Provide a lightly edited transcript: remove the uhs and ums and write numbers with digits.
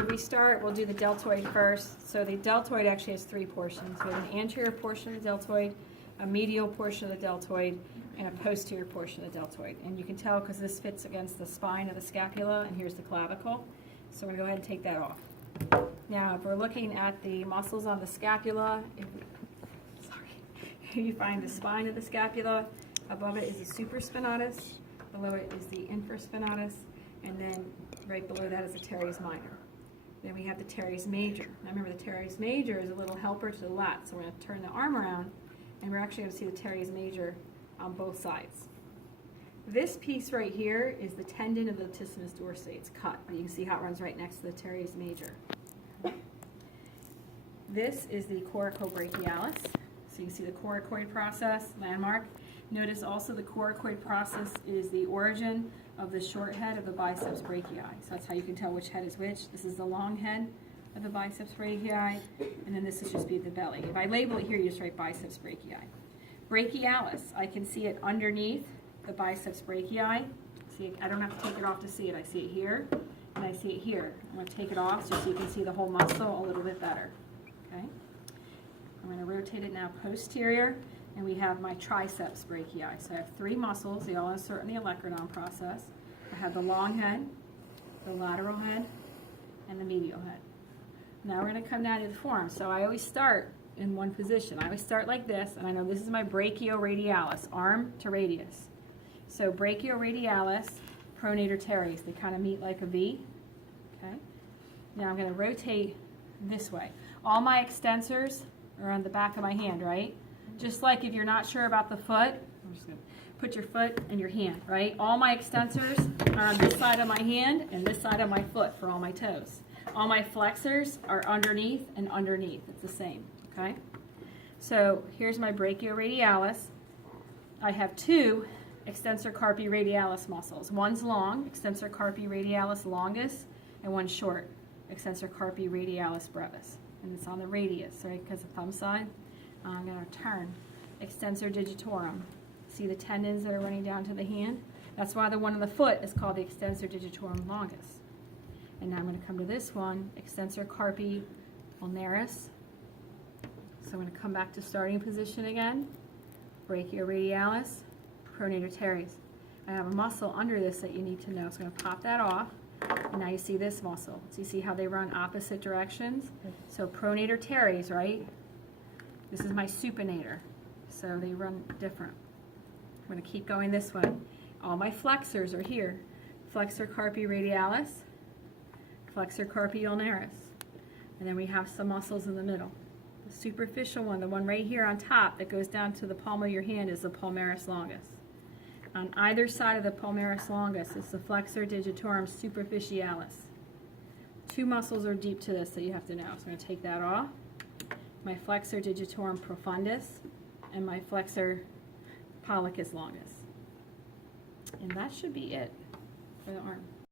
We'll do the deltoid first. So the deltoid actually has three portions. We have an anterior portion of the deltoid, a medial portion of the deltoid, and a posterior portion of the deltoid. And you can tell because this fits against the spine of the scapula, and here's the clavicle. So we're going to go ahead and take that off. Now, if we're looking at the muscles on the scapula, you find the spine of the scapula. Above it is the supraspinatus, below it is the infraspinatus, and then right below that is the teres minor. Then we have the teres major. Now remember, the teres major is a little helper to the lat, so we're going to turn the arm around, and we're actually going to see the teres major on both sides. This piece right here is the tendon of the latissimus dorsi. It's cut, but you can see how it runs right next to the teres major. This is the coracobrachialis. So you can see the coracoid process, landmark. Notice also the coracoid process is the origin of the short head of the biceps brachii. So that's how you can tell which head is which. This is the long head of the biceps brachii, and then this is just be the belly. If I label it here, you just write biceps brachii. Brachialis, I can see it underneath the biceps brachii. See, I don't have to take it off to see it. I see it here, and I see it here. I'm going to take it off just so you can see the whole muscle a little bit better. Okay. I'm going to rotate it now posterior, and we have my triceps brachii. So I have three muscles. They all insert in the olecranon process. I have the long head, the lateral head, and the medial head. Now we're going to come down to the forearm. So I always start in one position. I always start like this, and I know this is my brachioradialis, arm to radius. So brachioradialis, pronator teres. They kind of meet like a V. Okay. Now I'm going to rotate this way. All my extensors are on the back of my hand, right? Just like if you're not sure about the foot, I'm just going to put your foot in your hand, right? All my extensors are on this side of my hand and this side of my foot for all my toes. All my flexors are underneath and underneath. It's the same, okay? So here's my brachioradialis. I have two extensor carpi radialis muscles. One's long, extensor carpi radialis longus, and one's short, extensor carpi radialis brevis. And it's on the radius, right, because the thumb side. I'm going to turn extensor digitorum. See the tendons that are running down to the hand? That's why the one on the foot is called the extensor digitorum longus. And now I'm going to come to this one, extensor carpi ulnaris. So I'm going to come back to starting position again. Brachioradialis, pronator teres. I have a muscle under this that you need to know. So I'm going to pop that off. And now you see this muscle. So you see how they run opposite directions? So pronator teres, right? This is my supinator. So they run different. I'm going to keep going this way. All my flexors are here. Flexor carpi radialis, flexor carpi ulnaris. And then we have some muscles in the middle. The superficial one, the one right here on top that goes down to the palm of your hand, is the palmaris longus. On either side of the palmaris longus is the flexor digitorum superficialis. Two muscles are deep to this that you have to know. So I'm going to take that off. My flexor digitorum profundus and my flexor pollicis longus. And that should be it for the arm.